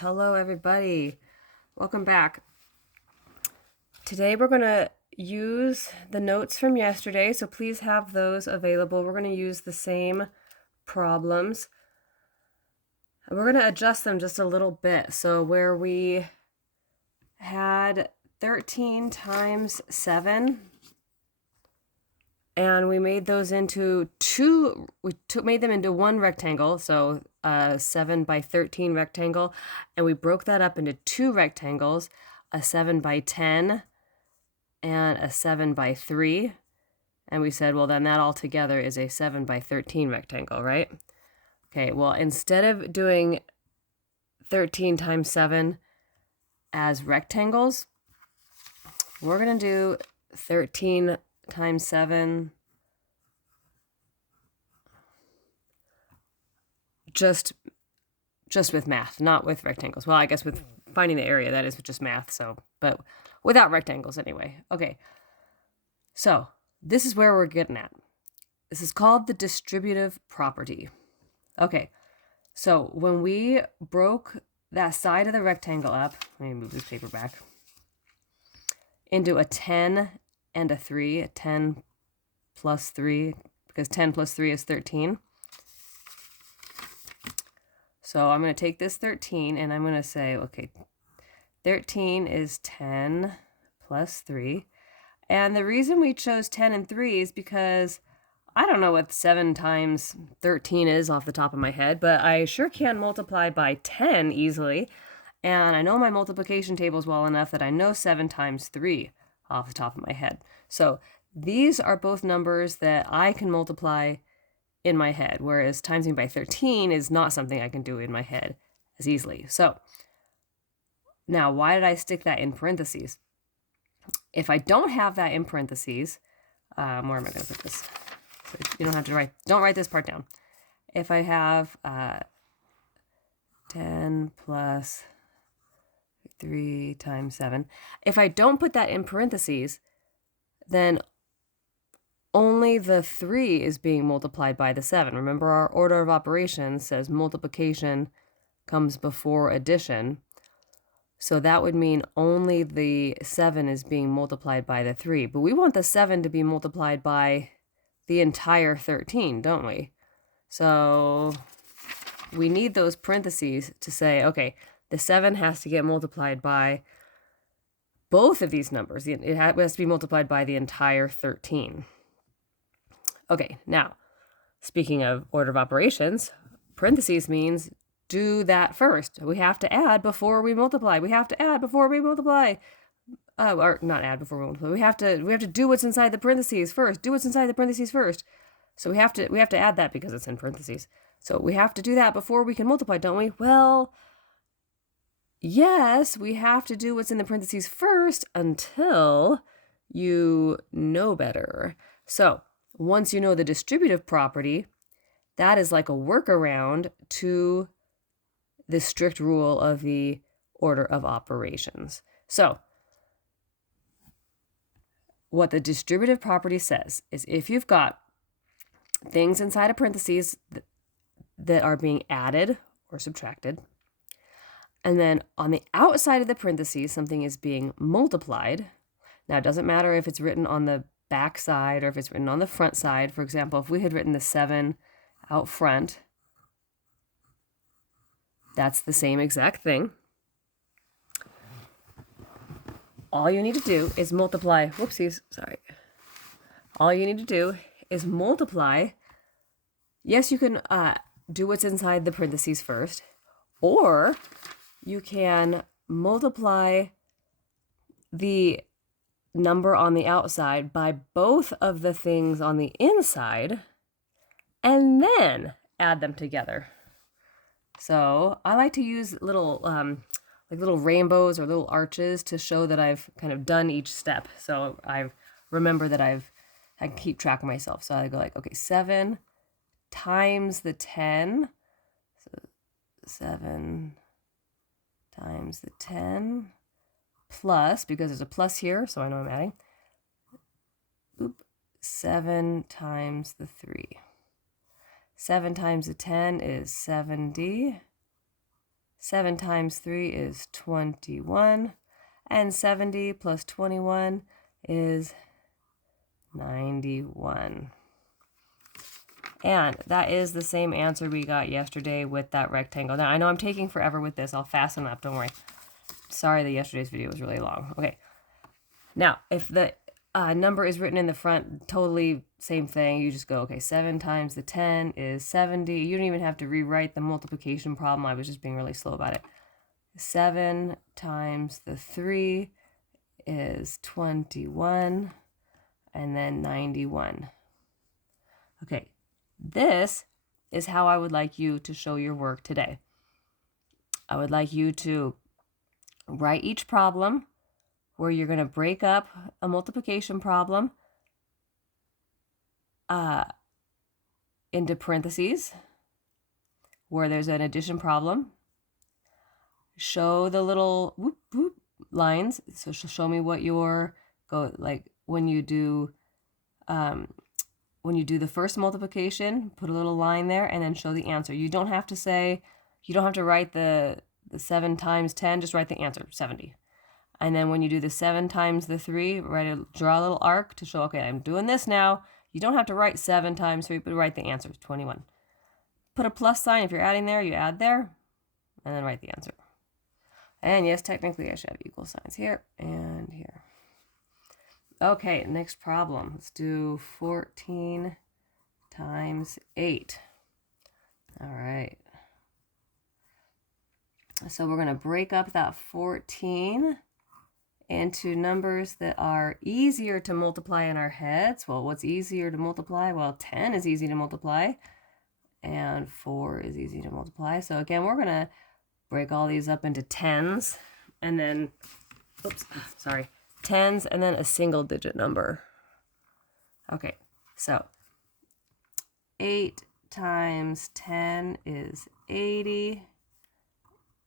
Hello everybody. Welcome back. Today we're going to use the notes from yesterday, so please have those available. We're going to use the same problems. We're going to adjust them just a little bit. So where we had 13 times 7, and we made those into made them into one rectangle, so a 7 by 13 rectangle, and we broke that up into two rectangles, a 7 by 10 and a 7 by 3, and we said, well, then that all together is a 7 by 13 rectangle, right? Okay, well, instead of doing 13 times 7 as rectangles, we're going to do 13 times 7 just with math, not with rectangles. Well, I guess with finding the area, that is just math, so, but without rectangles anyway. Okay, so this is where we're getting at. This is called the distributive property. Okay, so when we broke that side of the rectangle up, let me move this paper back, into a 10 and a 3, a 10 plus 3, because 10 plus 3 is 13. So I'm going to take this 13 and I'm going to say, okay, 13 is 10 plus 3. And the reason we chose 10 and 3 is because I don't know what 7 times 13 is off the top of my head, but I sure can multiply by 10 easily. And I know my multiplication tables well enough that I know 7 times 3 off the top of my head. So these are both numbers that I can multiply in my head, whereas timesing by 13 is not something I can do in my head as easily. So now, why did I stick that in parentheses? If I don't have that in parentheses, where am I going to put this? So you don't have to don't write this part down. If I have 10 plus 3 times 7, if I don't put that in parentheses, then only the 3 is being multiplied by the 7. Remember, our order of operations says multiplication comes before addition. So that would mean only the 7 is being multiplied by the 3. But we want the 7 to be multiplied by the entire 13, don't we? So we need those parentheses to say, okay, the 7 has to get multiplied by both of these numbers. It has to be multiplied by the entire 13. Okay, now, speaking of order of operations, parentheses means do that first. We have to add before we multiply. We have to add before we multiply. Or not add before we multiply. We have to do what's inside the parentheses first. Do what's inside the parentheses first. So we have to add that because it's in parentheses. So we have to do that before we can multiply, don't we? Well, yes, we have to do what's in the parentheses first until you know better. So once you know the distributive property, that is like a workaround to the strict rule of the order of operations. So what the distributive property says is if you've got things inside of parentheses that are being added or subtracted, and then on the outside of the parentheses, something is being multiplied. Now, it doesn't matter if it's written on the back side or if it's written on the front side. For example, if we had written the 7 out front, that's the same exact thing. All you need to do is multiply, All you need to do is multiply. Yes, you can do what's inside the parentheses first, or you can multiply the number on the outside by both of the things on the inside, and then add them together. So I like to use little rainbows or little arches to show that I've kind of done each step. So I remember that I can keep track of myself. So I go like, okay, 7 times the 10. So 7 times the 10 plus, because there's a plus here, so I know I'm adding. 7 times the 3. 7 times the 10 is 70. 7 times 3 is 21. And 70 plus 21 is 91. And that is the same answer we got yesterday with that rectangle. Now, I know I'm taking forever with this. I'll fasten up, don't worry. Sorry that yesterday's video was really long. Okay. Now, if the number is written in the front, totally same thing. You just go, okay, 7 times the 10 is 70. You don't even have to rewrite the multiplication problem. I was just being really slow about it. 7 times the 3 is 21, and then 91. Okay, this is how I would like you to show your work today. I would like you to write each problem where you're going to break up a multiplication problem into parentheses, where there's an addition problem. Show the little whoop, whoop lines. So show me what your like when you do the first multiplication, put a little line there and then show the answer. You don't have to write the 7 times 10, just write the answer, 70. And then when you do the 7 times the 3, draw a little arc to show, okay, I'm doing this now. You don't have to write 7 times 3, but write the answer, 21. Put a plus sign. If you're adding there, you add there, and then write the answer. And yes, technically I should have equal signs here and here. Okay, next problem. Let's do 14 times 8. All right. So we're going to break up that 14 into numbers that are easier to multiply in our heads. Well, what's easier to multiply? Well, 10 is easy to multiply, and 4 is easy to multiply. So again, we're going to break all these up into tens, and then, tens, and then a single digit number. Okay, so 8 times 10 is 80.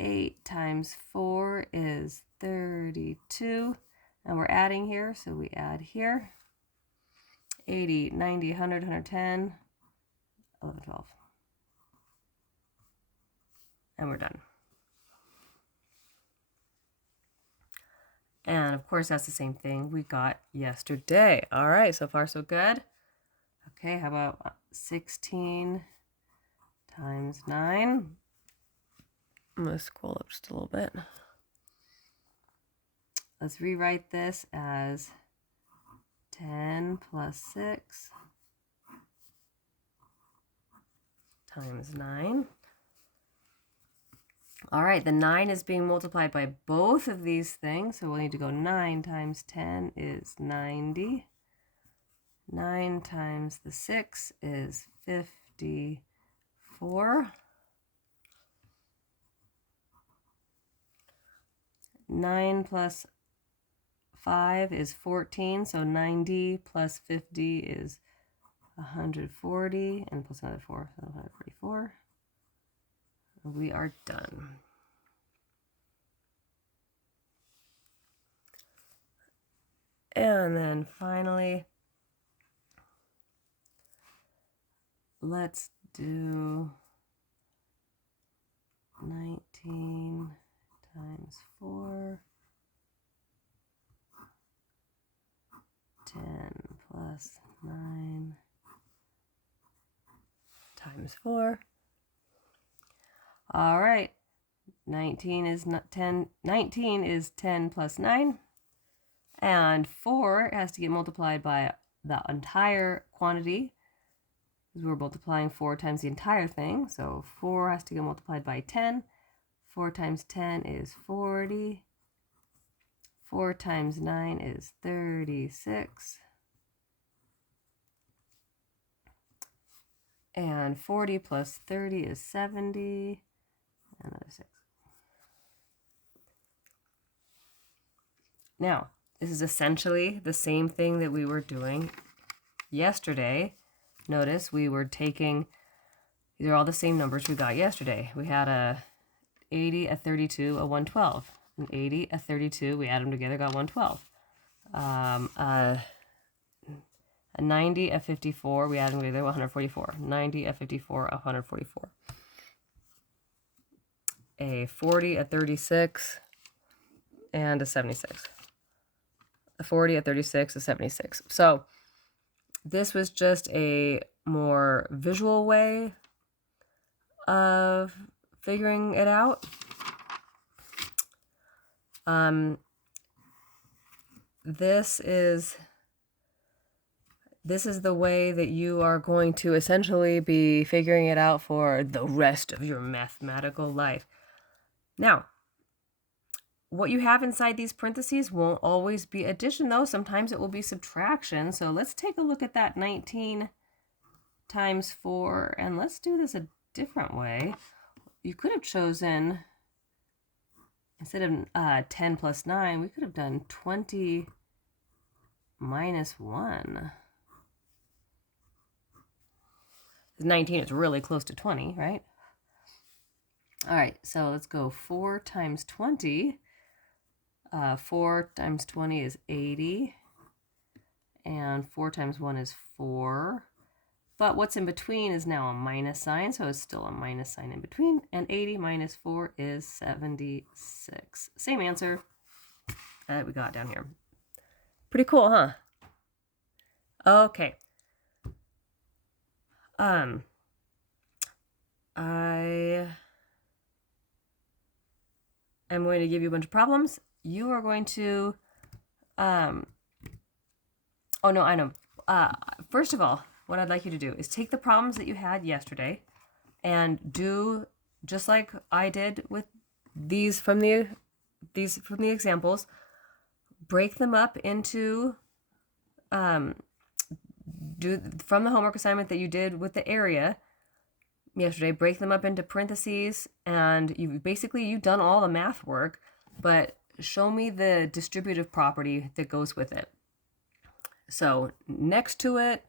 8 times 4 is 32. And we're adding here, so we add here. 80, 90, 100, 110, 11, 12. And we're done. And of course, that's the same thing we got yesterday. All right, so far so good. Okay, how about 16 times 9? I'm going to scroll up just a little bit. Let's rewrite this as 10 plus 6 times 9. All right, the 9 is being multiplied by both of these things, so we'll need to go 9 times 10 is 90. 9 times the 6 is 54. 9 plus 5 is 14, so 90 plus 50 is 140, and plus another 4, so 144. We are done. And then finally, let's do 19 times 4, 10 plus 9 times 4. All right, 19 is 10 plus 9, and 4 has to get multiplied by the entire quantity, because we're multiplying 4 times the entire thing, so 4 has to get multiplied by 10. 4 times 10 is 40. 4 times 9 is 36. And 40 plus 30 is 70. Another 6. Now, this is essentially the same thing that we were doing yesterday. Notice we were taking, these are all the same numbers we got yesterday. We had a 80, a 32, a 112. An 80, a 32, we add them together, got 112. A 90, a 54, we add them together, 144. 90, a 54, 144. a 40, a 36, and a 76. A 40, a 36, a 76. So this was just a more visual way of figuring it out. This is the way that you are going to essentially be figuring it out for the rest of your mathematical life. Now, what you have inside these parentheses won't always be addition, though. Sometimes it will be subtraction. So let's take a look at that 19 times 4, and let's do this a different way. You could have chosen, instead of 10 plus 9, we could have done 20 minus 1. 19 is really close to 20, right? All right, so let's go 4 times 20. 4 times 20 is 80, and 4 times 1 is 4. But what's in between is now a minus sign, so it's still a minus sign in between. And 80 minus 4 is 76. Same answer that we got down here. Pretty cool, huh? Okay. I am going to give you a bunch of problems. You are going to, oh no, I know. First of all, what I'd like you to do is take the problems that you had yesterday and do just like I did with these from the examples. Break them up into, do from the homework assignment that you did with the area yesterday, break them up into parentheses, and you've done all the math work, but show me the distributive property that goes with it. So next to it,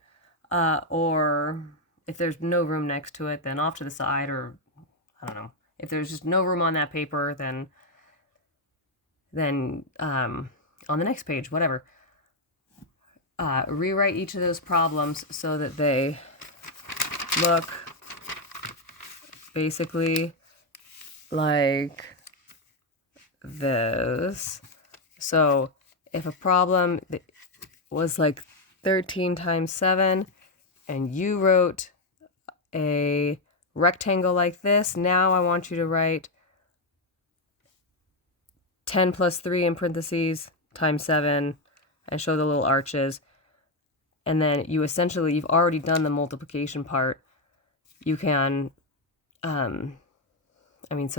or if there's no room next to it, then off to the side, or I don't know. If there's just no room on that paper, then on the next page, whatever. Rewrite each of those problems so that they look basically like this. So if a problem was like 13 times 7 and you wrote a rectangle like this, now I want you to write 10 plus 3 in parentheses times 7 and show the little arches. And then you've already done the multiplication part. You can, so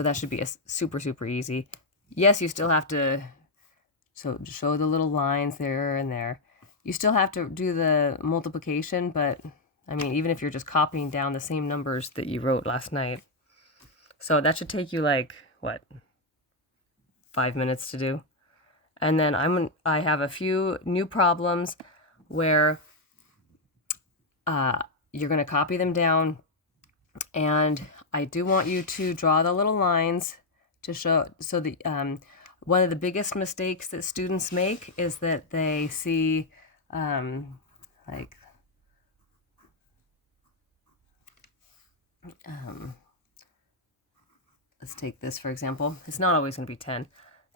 that should be super, super easy. Yes, you still have to show the little lines there and there. You still have to do the multiplication, but even if you're just copying down the same numbers that you wrote last night. So that should take you 5 minutes to do. And then I have a few new problems where you're going to copy them down, and I do want you to draw the little lines to show. So one of the biggest mistakes that students make is that they see let's take this for example. It's not always going to be 10.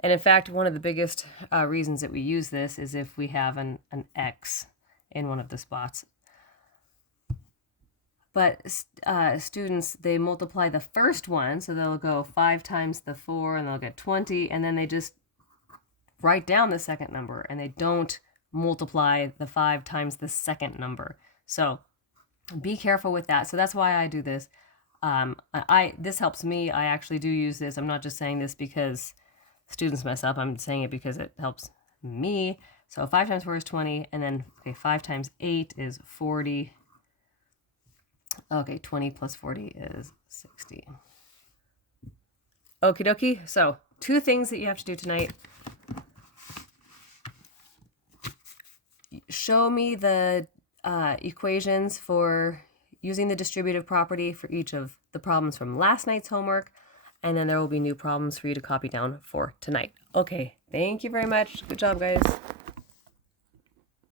And in fact, one of the biggest reasons that we use this is if we have an X in one of the spots. But students, they multiply the first one, so they'll go 5 times the 4, and they'll get 20, and then they just write down the second number, and they don't multiply the 5 times the second number. So be careful with that. So that's why I do this. This helps me. I actually do use this. I'm not just saying this because students mess up. I'm saying it because it helps me. So 5 times 4 is 20, and then 5 times 8 is 40. Okay, 20 plus 40 is 60. Okie dokie. So 2 things that you have to do tonight. Show me the equations for using the distributive property for each of the problems from last night's homework, and then there will be new problems for you to copy down for tonight. Okay, thank you very much. Good job, guys.